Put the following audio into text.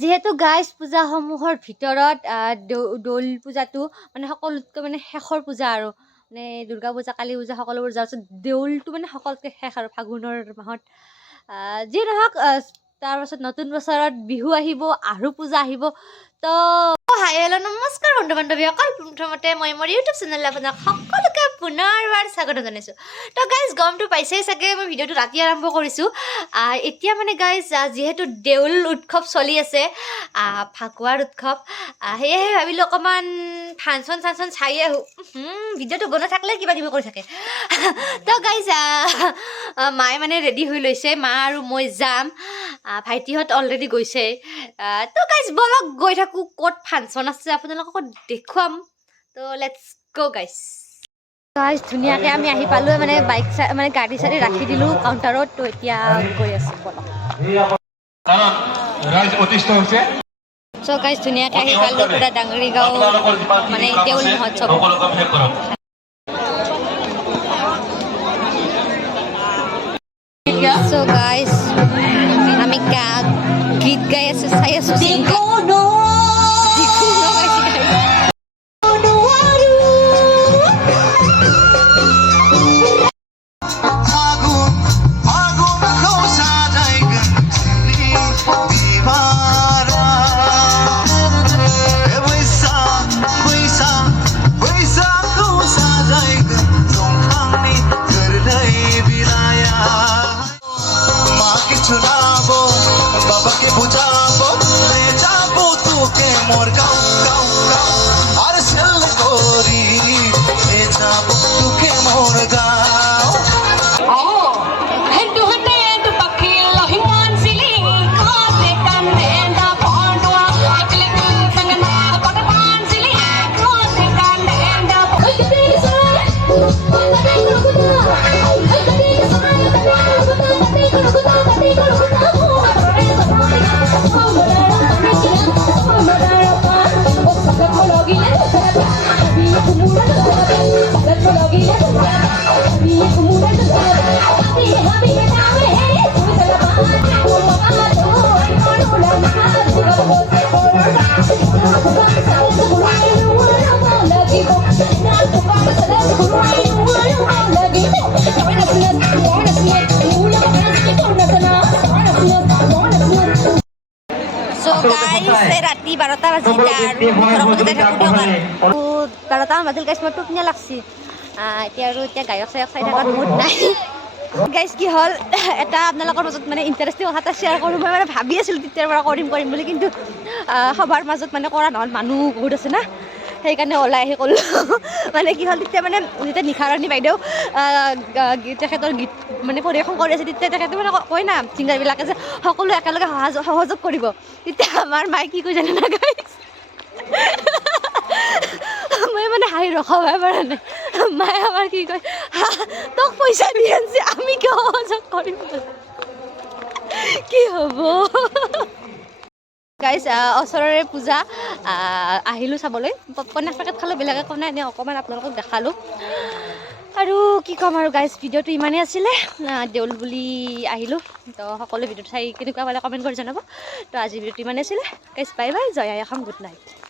যিহেতু গাইজ পূজাসমূহৰ ভিতৰত দৌল পূজাটো মানে সকলোতকৈ মানে শেষৰ পূজা আৰু মানে দুৰ্গা পূজা কালী পূজা সকলোবোৰ যোৱাৰ পিছত দেউলটো মানে সকলোতকৈ শেষ আৰু ফাগুনৰ মাহত যি নহওক তাৰপাছত নতুন বছৰত বিহু আহিব আৰু পূজা আহিব তো হাই হেল্ল' নমস্কাৰ বন্ধু বান্ধৱীসকল প্ৰথমতে মই মোৰ ইউটিউব চেনেললৈ আপোনাক সকলোকে পুনৰবাৰ স্বাগত জনাইছোঁ তো গাইজ গমটো পাইছেই চাগে মই ভিডিঅ'টো ৰাতি আৰম্ভ কৰিছোঁ এতিয়া মানে গাইজ যিহেতু দেউল উৎসৱ চলি আছে ফাকুৱাৰ উৎসৱ সেয়েহে ভাবিলোঁ অকণমান ফাংচন চাই আহোঁ ভিডিঅ'টো বনাই থাকিলে কিবা কিবি কৰি থাকে তো গাইজ মায়ে মানে ৰেডি হৈ লৈছে মা আৰু মই যাম ভাইটিহঁত অলৰেডি গৈছে তো গাইজ বলক গৈ থাকোঁ ক'ত ফাংচন আছে আপোনালোকক দেখুৱাম তো লেটছ গ' গাইজ ধুনীয়াকৈ আমি আহি পালোঁ মানে বাইক মানে গাড়ী চাড়ী ৰাখি দিলোঁ কাউণ্টাৰত তো এতিয়া গৈ আছোঁ বলক চ' গাইজ ধুনীয়াকৈ আহি পালোঁ পুৰা ডাঙৰিগাঁও মানে দেউল মহোৎসৱ চ' গাইজ আমি গীত গাই আছোঁ চাই আছোঁ ৰাতি 12টা বাজিল গাইজ মই টোপনিয়া লাগছি এতিয়া গায়ক চায়ক চাই থকাত মুড নাই গাইজ কি হ'ল এটা আপোনালোকৰ মাজত মানে ইণ্টাৰেষ্টিং কথা এটা শ্বেয়াৰ কৰোঁ মই মানে ভাবি আছিলোঁ তেতিয়াৰ পৰা কৰিম বুলি কিন্তু সবাৰ মাজত মানে কৰা নহ'ল মানুহ বহুত আছে না সেইকাৰণে ওলাই আহি ক'লোঁ মানে কি হ'ল তেতিয়া মানে যেতিয়া নিশাৰণী বাইদেউ তেখেতৰ গীত মানে পৰিৱেশন কৰি আছে তেতিয়া তেখেতে মানে কয় না ছিংগাৰবিলাকে যে সকলো একেলগে সহযোগ কৰিব তেতিয়া আমাৰ মায়ে কি কৈ জানে না গাইজ মই মানে হাঁহি ৰখাব পৰা নাই মায়ে আমাৰ কি কয় তোক পইচা দি আনছি আমি কিয় সহযোগ কৰিম কি হ'ব গাইজ ওচৰৰে পূজা আহিলোঁ চাবলৈ পপকৰ্ণ এক পেকেট খালোঁ বেলেগ একো নাই এনেই অকণমান আপোনালোকক দেখালোঁ আৰু কি ক'ম আৰু গাইজ ভিডিঅ'টো ইমানেই আছিলে দেউল বুলি আহিলোঁ তো সকলো ভিডিঅ'টো চাই কেনেকুৱা পালে কমেণ্ট কৰি জনাব তো আজি ভিডিঅ'টো ইমানেই আছিলে গাইজ বাই বাই জয় আই অসম গুড নাইট